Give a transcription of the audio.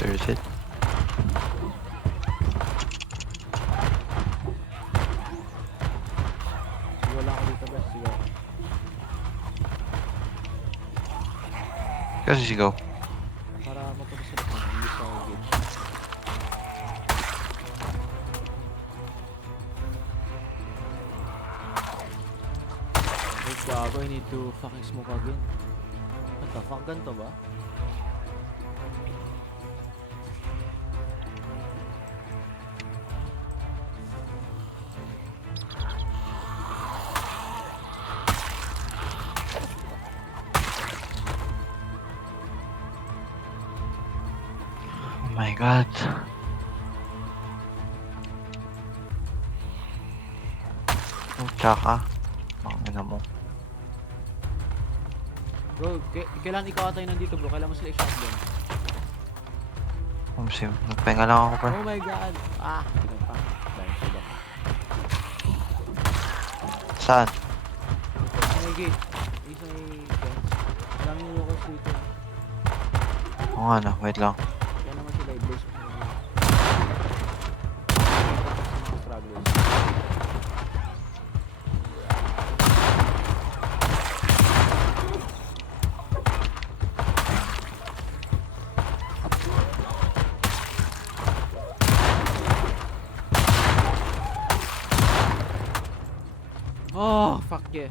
Seriously? Wala ako dito best. Sige. Kasi sigaw. Para mapunta sila pa. Hindi sa gate. Wait, gago. I need to fucking smoke again. What the fuck? Ganito ba? Oh my god. Oh, tsaka. Makina mo. Bro, kailan ikaw atay nandito bro? Kailan mo sila i-shotgun? Nagpahinga lang ako, bro. Oh my god! Ah! Tingnan pa. Dahil sa iba. Saan? Sa may gate. Isa may fence. Dami yung locals dito. Oo nga na, wait lang. Kaya naman sila i-blaze mo sa mga. Sa mga stragglers. Oh, fuck yeah.